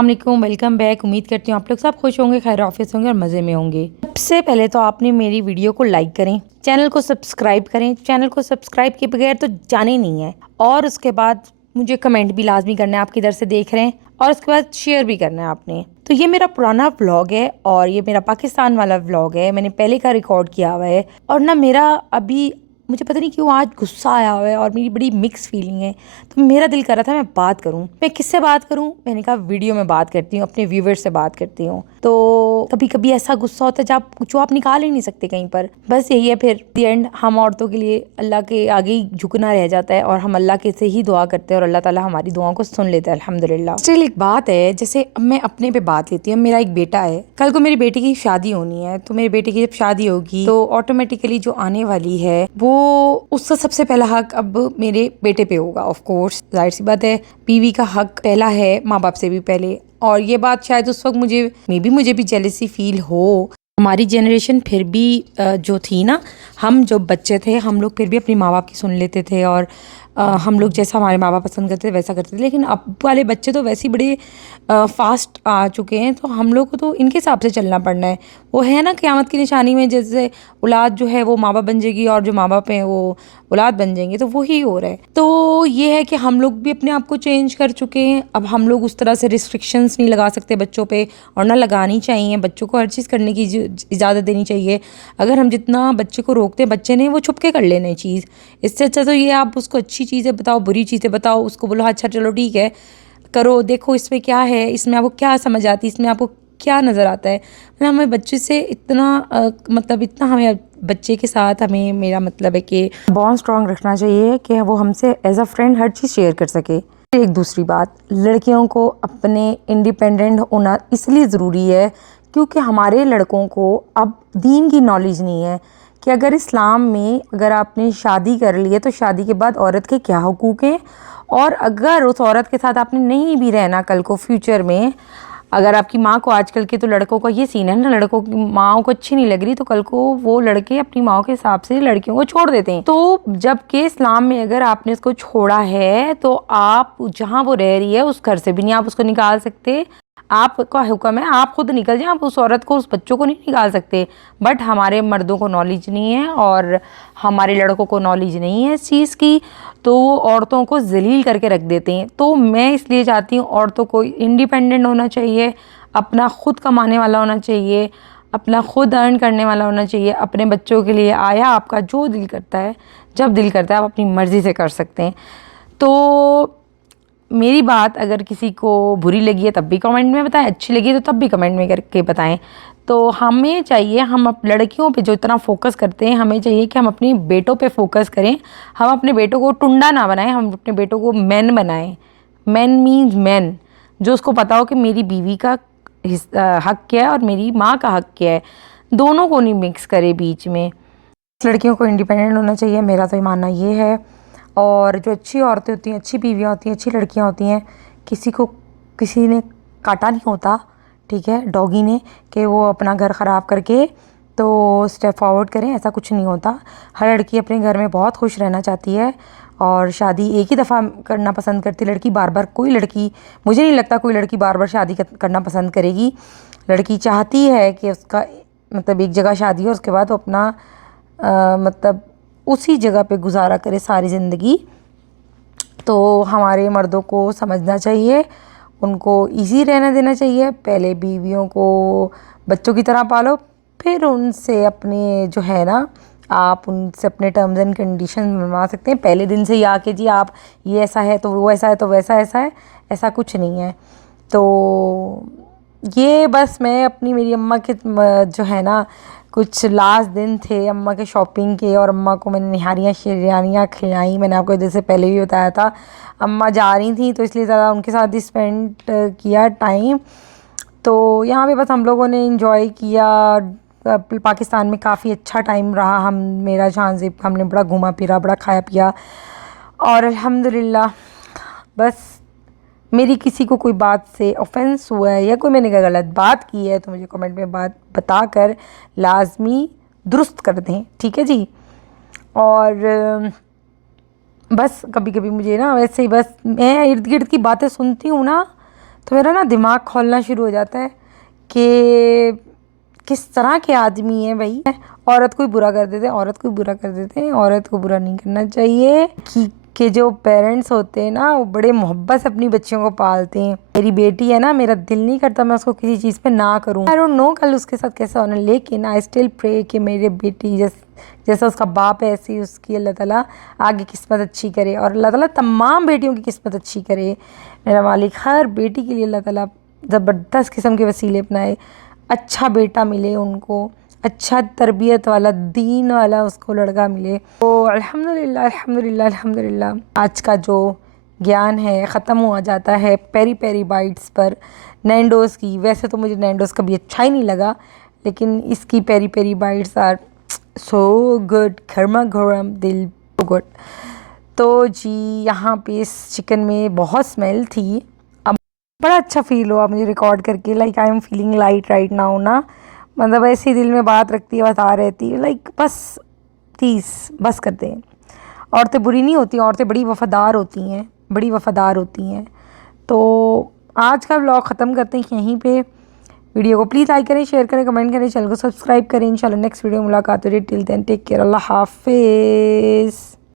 अस्सलामुअलैकुम, welcome back. उम्मीद करती हूँ आप लोग सब खुश होंगे, खैर ऑफिस होंगे और मज़े में होंगे। सबसे पहले तो आपने मेरी वीडियो को लाइक करें, चैनल को सब्सक्राइब करें। चैनल को सब्सक्राइब के बगैर तो जाने ही नहीं है। और उसके बाद मुझे कमेंट भी लाजमी करना है आप किधर से देख रहे हैं, और उसके बाद शेयर भी करना है आपने। तो ये मेरा पुराना व्लॉग है और ये मेरा पाकिस्तान वाला व्लॉग है, मैंने पहले का रिकॉर्ड किया हुआ है। और ना मेरा अभी मुझे पता नहीं क्यों आज गुस्सा आया हुआ है और मेरी बड़ी मिक्स फीलिंग है। तो मेरा दिल कर रहा था मैं बात करूं। मैं किससे बात करूं? मैंने कहा वीडियो में बात करती हूँ, अपने व्यूवर्स से बात करती हूँ। तो कभी कभी ऐसा गुस्सा होता है जो आप निकाल ही नहीं सकते कहीं पर। बस यही है, फिर दी एंड हम औरतों के लिए अल्लाह के आगे ही झुकना रह जाता है और हम अल्लाह के से ही दुआ करते हैं और अल्लाह ताला हमारी दुआओं को सुन लेता है, अल्हम्दुलिल्लाह। स्टिल एक बात है, जैसे अब मैं अपने पे बात लेती हूँ। मेरा एक बेटा है, कल को मेरी बेटी की शादी होनी है। तो मेरे बेटे की जब शादी होगी तो ऑटोमेटिकली जो आने वाली है वो उसका सबसे पहला हक अब मेरे बेटे पे होगा। ऑफ कोर्स जाहिर सी बात है, बीवी का हक पहला है, माँ बाप से भी पहले। और ये बात शायद उस वक्त मुझे भी जेलसी फील हो। हमारी जनरेशन फिर भी जो थी ना, हम जो बच्चे थे हम लोग फिर भी अपने माँ बाप की सुन लेते थे और हम लोग जैसा हमारे माँ बाप पसंद करते थे वैसा करते थे। लेकिन अब वाले बच्चे तो वैसे ही बड़े फास्ट आ चुके हैं, तो हम लोग को तो इनके हिसाब से चलना पड़ना है। वो है ना क़यामत की निशानी में, जैसे औलाद जो है वो माँ बाप बन जाएगी और जो माँ बाप हैं वो औलाद बन जाएंगे, तो वही हो रहा है। तो ये है कि हम लोग भी अपने आप को चेंज कर चुके हैं। अब हम लोग उस तरह से रिस्ट्रिक्शंस नहीं लगा सकते बच्चों पे, और ना लगानी चाहिए। बच्चों को हर चीज़ करने की इजाज़त देनी चाहिए। अगर हम जितना बच्चे को रोकते हैं, बच्चे ने वो छुप के कर लेना चीज़। इससे अच्छा तो ये आप उसको अच्छी चीज़ें बताओ, बुरी चीज़ें बताओ, उसको बोलो अच्छा चलो ठीक है करो, देखो इसमें क्या है, इसमें आपको क्या समझ आती है, इसमें आपको क्या नज़र आता है। मतलब हमें बच्चे से इतना मतलब इतना हमें बच्चे के साथ हमें मेरा मतलब है कि बॉन्ड स्ट्रॉन्ग रखना चाहिए कि वो हमसे एज अ फ्रेंड हर चीज़ शेयर कर सके। एक दूसरी बात, लड़कियों को अपने इंडिपेंडेंट होना इसलिए ज़रूरी है क्योंकि हमारे लड़कों को अब दीन की नॉलेज नहीं है कि अगर इस्लाम में अगर आपने शादी कर ली है तो शादी के बाद औरत के क्या हुकूक हैं, और अगर उस औरत के साथ आपने नहीं भी रहना कल को फ्यूचर में, अगर आपकी माँ को, आजकल के तो लड़कों का ये सीन है ना, लड़कों की माँ को अच्छी नहीं लग रही तो कल को वो लड़के अपनी माँ के हिसाब से लड़कियों को छोड़ देते हैं। तो जबकि इस्लाम में अगर आपने उसको छोड़ा है तो आप जहाँ वो रह रही है उस घर से भी नहीं आप उसको निकाल सकते। आपका हुक्म है आप खुद निकल जाएं, आप उस औरत को, उस बच्चों को नहीं निकाल सकते। बट हमारे मर्दों को नॉलेज नहीं है और हमारे लड़कों को नॉलेज नहीं है इस चीज़ की, तो वो औरतों को जलील करके रख देते हैं। तो मैं इसलिए चाहती हूँ औरतों को इंडिपेंडेंट होना चाहिए, अपना खुद कमाने वाला होना चाहिए, अपना खुद अर्न करने वाला होना चाहिए। अपने बच्चों के लिए आया आपका जो दिल करता है, जब दिल करता है आप अपनी मर्ज़ी से कर सकते हैं। तो मेरी बात अगर किसी को बुरी लगी है तब भी कमेंट में बताएं, अच्छी लगी तो तब भी कमेंट में करके बताएं। तो हमें चाहिए, हम अब लड़कियों पे जो इतना फोकस करते हैं, हमें चाहिए कि हम अपने बेटों पे फोकस करें। हम अपने बेटों को टुंडा ना बनाएं, हम अपने बेटों को मैन बनाएं। मैन मीन्स मैन, जो उसको पता हो कि मेरी बीवी का हक क्या है और मेरी माँ का हक क्या है, दोनों को नहीं मिक्स करे बीच में। लड़कियों को इंडिपेंडेंट होना चाहिए, मेरा तो मानना ये है। और जो अच्छी औरतें होती हैं, अच्छी बीवियाँ होती हैं, अच्छी लड़कियाँ होती हैं, किसी ने काटा नहीं होता, ठीक है, डॉगी ने, कि वो अपना घर ख़राब करके तो स्टेप फॉरवर्ड करें, ऐसा कुछ नहीं होता। हर लड़की अपने घर में बहुत खुश रहना चाहती है और शादी एक ही दफ़ा करना पसंद करती है। लड़की बार बार, कोई लड़की, मुझे नहीं लगता कोई लड़की बार बार शादी करना पसंद करेगी। लड़की चाहती है कि उसका मतलब एक जगह शादी हो, उसके बाद वो अपना मतलब उसी जगह पे गुजारा करे सारी ज़िंदगी। तो हमारे मर्दों को समझना चाहिए, उनको इजी रहना देना चाहिए। पहले बीवियों को बच्चों की तरह पालो, फिर उनसे अपने जो है ना, आप उनसे अपने टर्म्स एंड कंडीशन बनवा सकते हैं। पहले दिन से ही आके जी आप ये ऐसा है तो वो ऐसा है तो वैसा ऐसा है, ऐसा कुछ नहीं है। तो ये बस मैं अपनी, मेरी अम्मा के जो है ना, कुछ लास्ट दिन थे अम्मा के शॉपिंग के, और अम्मा को मैंने निहारियाँ शेरवानियाँ खिलाई। मैंने आपको जैसे पहले भी बताया था, अम्मा जा रही थी तो इसलिए ज़्यादा उनके साथ ही स्पेंड किया टाइम। तो यहाँ पे बस हम लोगों ने इंजॉय किया। पाकिस्तान में काफ़ी अच्छा टाइम रहा, हम मेरा ट्रांजिट, हमने बड़ा घूमा फिरा, बड़ा खाया पिया, और अल्हम्दुलिल्लाह। बस मेरी किसी को कोई बात से ऑफेंस हुआ है या कोई मैंने गलत बात की है तो मुझे कमेंट में बात बताकर लाजमी दुरुस्त कर दें, ठीक है जी। और बस कभी कभी मुझे ना वैसे ही, बस मैं इर्द गिर्द की बातें सुनती हूँ ना, तो मेरा ना दिमाग खोलना शुरू हो जाता है कि किस तरह के आदमी है भाई। औरत को ही बुरा कर देते हैं, औरत को ही बुरा कर देते हैं। औरत को बुरा नहीं करना चाहिए कि जो पेरेंट्स होते हैं ना वो बड़े मोहब्बत से अपनी बच्चियों को पालते हैं। मेरी बेटी है ना, मेरा दिल नहीं करता मैं उसको किसी चीज़ पे ना करूँ। आई डोंट नो कल उसके साथ कैसा होना, लेकिन आई स्टिल प्रे कि मेरी बेटी जैसा उसका बाप है ऐसी उसकी अल्लाह ताला आगे किस्मत अच्छी करे, और अल्लाह ताला तमाम बेटियों की किस्मत अच्छी करे। मेरा मालिक हर बेटी के लिए अल्लाह ताला ज़बरदस्त किस्म के वसीले अपनाए, अच्छा बेटा मिले उनको, अच्छा तरबियत वाला दीन वाला उसको लड़का मिले। तो अल्हम्दुलिल्लाह अल्हम्दुलिल्लाह अल्हम्दुलिल्लाह आज का जो ज्ञान है ख़त्म हुआ जाता है पेरी पेरी बाइट्स पर, नैंडोज़ की। वैसे तो मुझे नैंडोज़ कभी अच्छा ही नहीं लगा, लेकिन इसकी peri peri bites are so good, गर्मा गर्म दिल गुड। तो जी यहाँ पे इस चिकन में बहुत स्मेल थी। अब बड़ा अच्छा फील हुआ मुझे रिकॉर्ड करके, like I am feeling light right now ना। मतलब ऐसी दिल में बात रखती है, बता रहती है, लाइक बस 30 बस करते हैं। औरतें बुरी नहीं होती, औरतें बड़ी वफ़ादार होती हैं, बड़ी वफ़ादार होती हैं। तो आज का व्लॉग ख़त्म करते हैं यहीं पे। वीडियो को प्लीज़ लाइक करें, शेयर करें, कमेंट करें, चैनल को सब्सक्राइब करें। इंशाल्लाह नेक्स्ट वीडियो में मुलाकात हो रही है। टिल देन टेक केयर, अल्लाह हाफिज़।